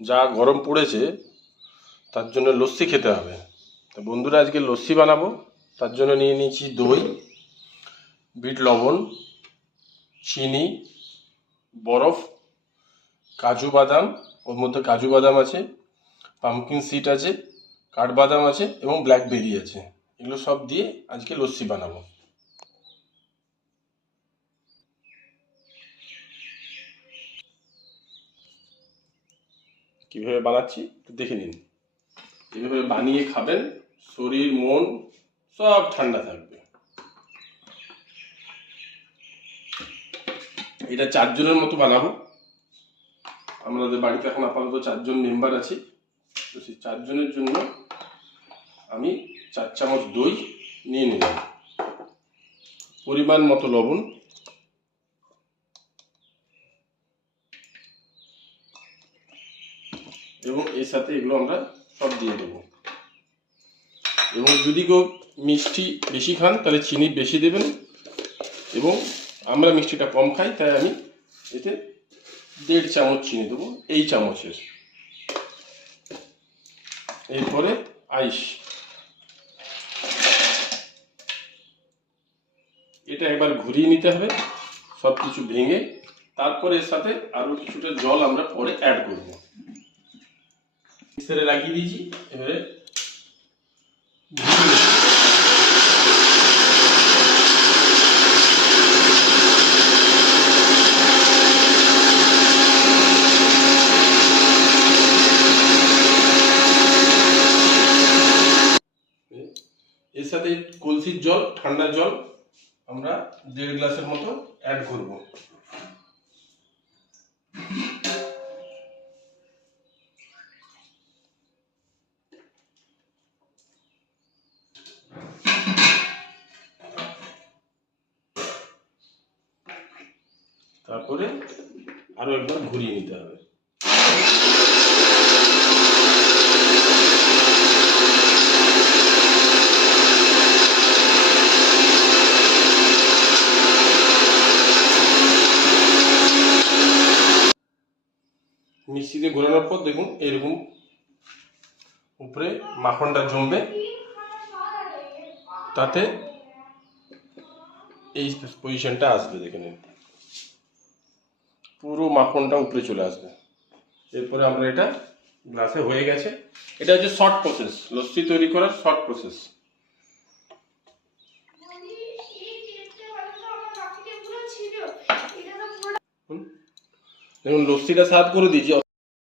যা গরম পড়েছে তার জন্য লস্যি খেতে হবে। তো বন্ধুরা, আজকে লস্যি বানাবো। তার জন্য নিয়ে নিয়েছি দই, বিট লবণ, চিনি, বরফ, কাজু বাদাম, ওর মধ্যে কাজু বাদাম আছে, পামকিন সিড আছে, কাঠবাদাম আছে এবং ব্ল্যাকবেরি আছে। এগুলো সব দিয়ে আজকে লস্যি বানাবো। কীভাবে বানাচ্ছি একটু দেখে নিন। এভাবে বানিয়ে খাবেন, শরীর মন সব ঠান্ডা থাকবে। এটা 4 জনের মতো বানাবো। আমাদের বাড়িতে এখন আপাতত 4 জন মেম্বার আছি। তো সেই 4 জনের জন্য আমি 4 চামচ দই নিয়ে নিলাম, পরিমাণ মতো লবণ, এবং এর সাথে এগুলো আমরা সব দিয়ে দেবো। এবং যদি কেউ মিষ্টি বেশি খান তাহলে চিনি বেশি দেবেন, এবং আমরা মিষ্টিটা কম খাই তাই আমি এতে 1.5 চামচ চিনি দেবো, এই চামচের। এরপরে আইস, এটা একবার ঘুরিয়ে নিতে হবে সব কিছু ভেঙে। তারপরে এর সাথে আরও কিছুটা জল আমরা পরে অ্যাড করবো। মিক্সারে লাগিয়ে দিয়েছি, এবারে এর সাথে কলসির জল, ঠান্ডা জল আমরা 1.5 গ্লাসের মতো অ্যাড করব। তারপরে আরো একবার ঘুরিয়ে নিতে হবে। মিক্সিতে ঘোরানোর পর দেখুন এরকম উপরে মাখনটা জমবে, তাতে এই পজিশনটা আসবে। দেখে নিন, পুরো মাখনটা উপরে চলে আসবে। এরপরে আমরা এটা গ্লাসে হয়ে গেছে। এটা হচ্ছে শর্ট প্রসেস, লস্যি তৈরি করার শর্ট প্রসেস। দেখুন লস্যিটা সার্ভ করে দিয়েছি।